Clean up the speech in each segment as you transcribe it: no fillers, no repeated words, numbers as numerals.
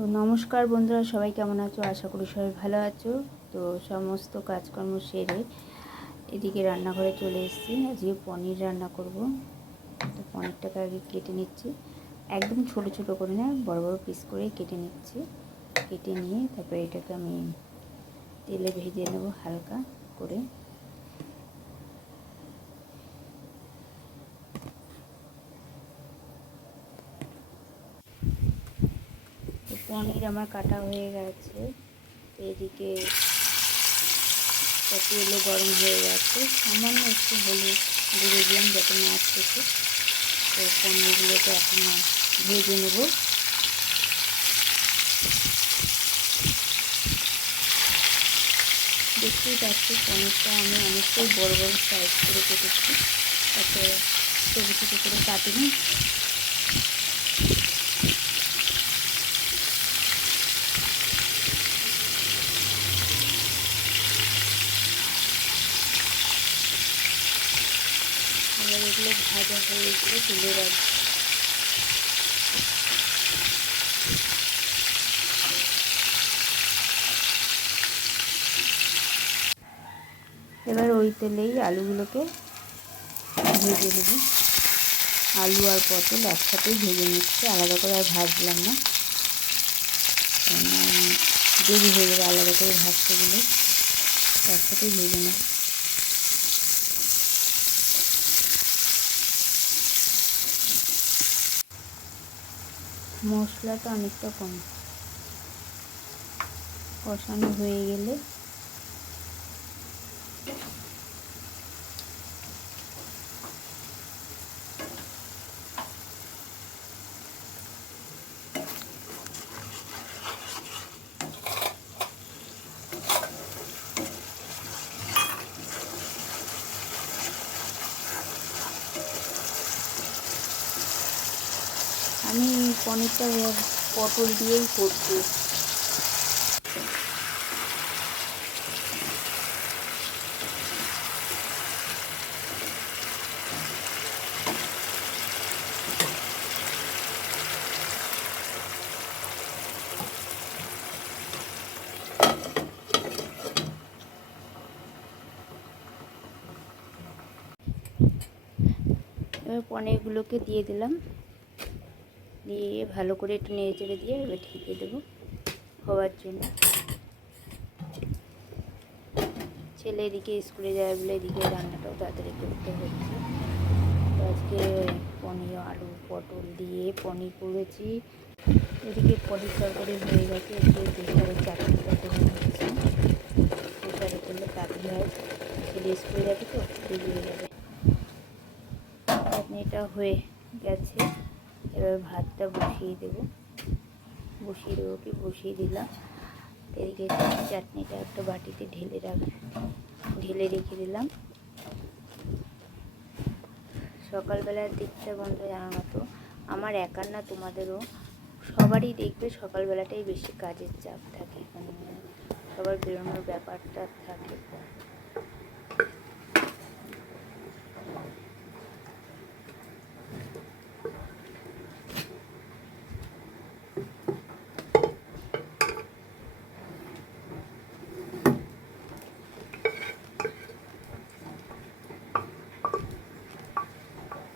তো নমস্কার বন্ধুরা, সবাই কেমন আছো? আশা করি সবাই ভালো আছো। তো সমস্ত কাজকর্ম সেরে এদিকে রান্নাঘরে চলে এসেছি। আজকে পনির রান্না করব। তো পনিরটাকে আগে কেটে নিচ্ছি, একদম ছোট ছোট করে না, বড় বড় পিস করে কেটে নিচ্ছি। কেটে নিয়ে তারপরে এটাকে আমি তেলে ভেজে নেব হালকা করে। পনির আমার কাটা হয়ে গেছে। এদিকে তেলও গরম হয়ে গেছে, সামান্য একটু হলুদ গুঁড়ো দিলাম যাতে না আটকে। তো পনিরগুলোকে এখন ভেজে নেব। দেখতেই পাচ্ছি পনিরটা আমি অনেকটাই বড় বড় সাইজ করে কেটেছি, তাতে ছোটো ছোটো করে কাটিনি। এবার এগুলো ভাজা হয়ে গেলে তুলে রাখবো। এবার ওই তেলেই আলুগুলোকে ভেজে নেব। আলু আর পটল একসাথেই ভেজে নিচ্ছি, আলাদা করে আর ভাজলাম না, দেরি হয়ে যাবে আলাদা করে ভাজতে গেলে। একসাথেই ভেজে নেব। মশলাটা অনেকটা কম কষানো হয়ে গেলে আমি পনিরটা পটল দিয়েই করছি। এবার পনিরগুলোকে দিয়ে দিলাম, দিয়ে ভালো করে একটু নেড়ে চেড়ে দিয়ে এবার ঢেকে দেবো হওয়ার জন্য। ছেলে এদিকে স্কুলে যায় বলে এদিকে রান্নাটাও তাড়াতাড়ি করতে হচ্ছে। আজকে পনির আলু পটল দিয়ে পনির করেছি। এদিকে পনির তরকারি হয়ে গেছে, একটু প্রেশারের চাটনিটা করে নিচ্ছি। প্রেশারে করলে তাড়াতাড়ি হয়, ছেলে স্কুলে যাবে তো দেরি হয়ে যাবে। চাটনিটা হয়ে গেছে, এবার ভাতটা বসিয়ে দেবো। বসিয়ে দিলাম। এদিকে চাটনিটা একটা বাটিতে ঢেলে রেখে দিলাম। সকালবেলার দিকটা বন্ধু জানার মতো, আমার একার না, তোমাদেরও সবারই দেখবে সকালবেলাটাই বেশি কাজের চাপ থাকে, সবার বেরোনোর ব্যাপারটা থাকে।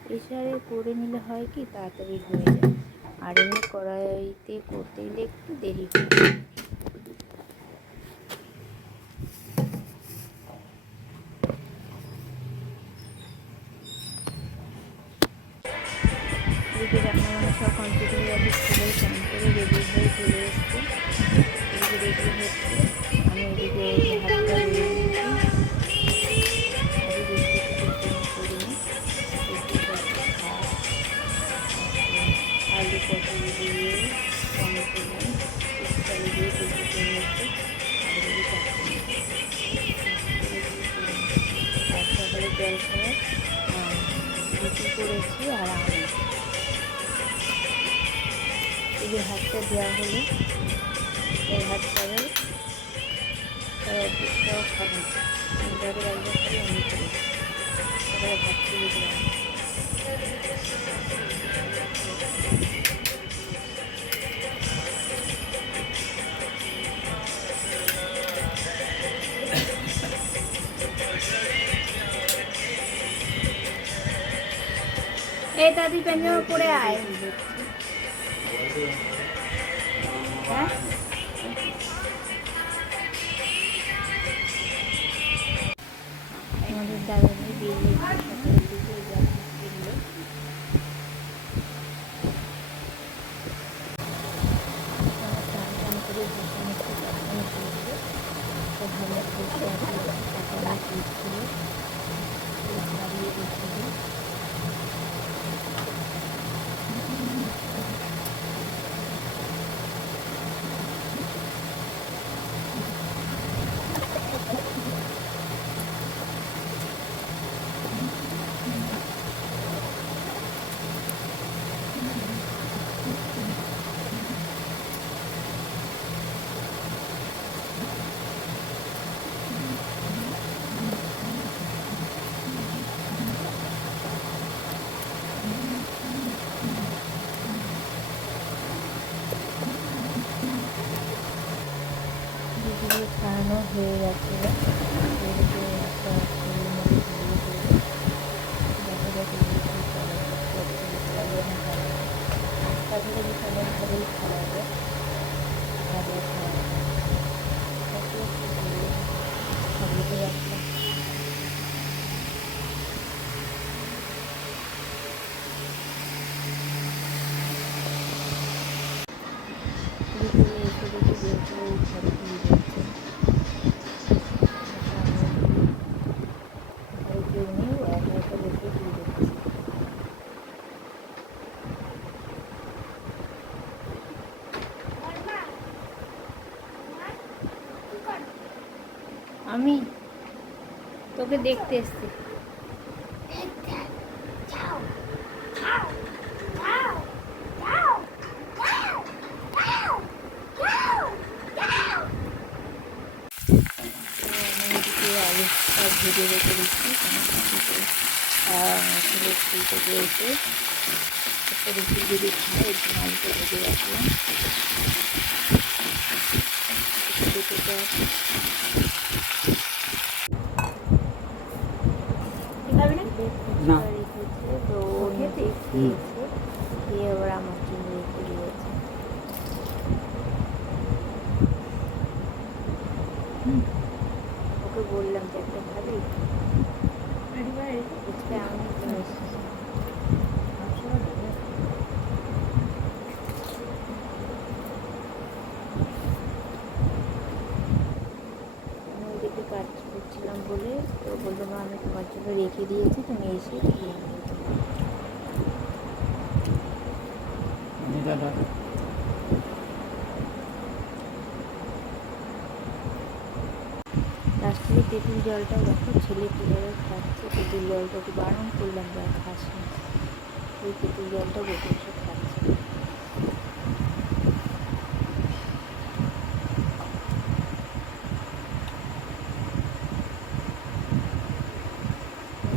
প্রেশারে করে নিলে হয় কি তাড়াতাড়ি হয়ে যায়, আর এমনি কড়াইতে করতে গেলে একটু দেরি হয়। এদিকে রান্নাবান্না সব কমপ্লিট হয়ে গেছে, ছেলে স্নান করে রেডি হয়ে চলে এসছে। এদিকে রেডি হচ্ছে, আমি এদিকে ভাতটা বেড়ে নিচ্ছি। আজকে বেশি কিছু করিনি, দেখতেই পাচ্ছি ভাত, আলু পটল দিয়ে পনির করলাম, চালু দিয়ে বেশি করে নিচ্ছে। আর এদিকে চাটনি আর সকালে জল খাবার রুটি করেছি আর আলু। এই যে ভাতটা দেওয়া হলো, এই ভাত খাবে, তার অর্ধেকটাও খাবে, ধরে একবার খাবে আমি করে সকালে ভাত তুলে দিলাম। এটা তুই প্যান্ট পরে আয়। হ্যাঁ আমাদের দাদা বেরিয়ে সকালের দিকে কিনলো। স্নান টান করে বসে মিষ্টি কাটানো করছে, ভালো বসে আছে সকালে দিচ্ছিল ছাড়িয়ে দিচ্ছিল। দিদিগুলো খাওয়ানো হয়ে গেছে, ভালোই খাওয়াবে, ভালো খাওয়াবে রাখলাম। এসে দেখি যেহেতু ওই ঘরে দিয়ে যাচ্ছে, ঘরে কেউ নেই, একা একা বসে দিয়ে যাচ্ছে। আমি তোকে দেখতে এসছি। আলু সব ভেজে রেখে দিচ্ছি, ছেলে স্কুল থেকে এসে একটা রুটি যদি খায় একটু আলুটা ভেজে রাখলাম। না রেখেছে তো নিজে খেয়েছে, খেয়ে আবার আমার জন্য রেখে দিয়েছে। ওকে বললাম যে একটা খাবি, ফুচকা এমনই কিনে এসেছে। আমি ওইদিকে কাজ করছিলাম বলে তো বললো মা আমি তোমার জন্য রেখে দিয়েছি, তুমি এসে খেয়ে নিয়ে দাদা। লাস্টে তেঁতুল জলটাও দেখো ছেলে কীভাবে খাচ্ছে, তেঁতুল জলটা একটু বারণ করলাম যা খাস না, ওই তেঁতুল জলটা বসে বসে খাচ্ছে।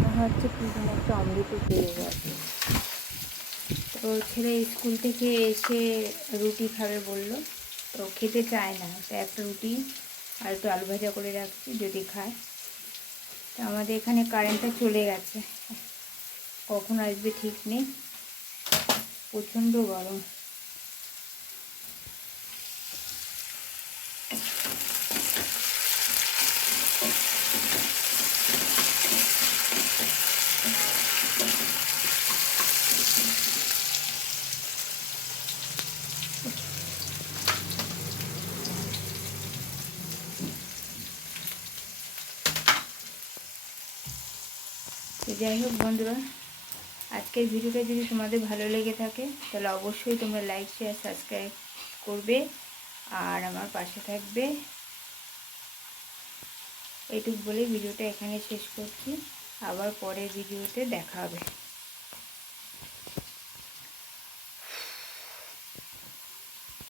মনে হচ্ছে কি যেন একটা অমৃত পেয়ে গেছে। তো ছেলে স্কুল থেকে এসে রুটি খাবে বললো, তো খেতে চায় না, তো একটা রুটি আর একটু আলু ভাজা করে রাখছি যদি খায়। তো আমাদের এখানে কারেন্টটা চলে গেছে, কখন আসবে ঠিক নেই, প্রচণ্ড গরম। তো যাই হোক বন্ধুরা, আজকের ভিডিওটা যদি তোমাদের ভালো লেগে থাকে তাহলে অবশ্যই তোমরা লাইক শেয়ার সাবস্ক্রাইব করবে আর আমার পাশে থাকবে। এইটুকু বলে ভিডিওটা এখানে শেষ করছি, আবার পরের ভিডিওতে দেখা হবে।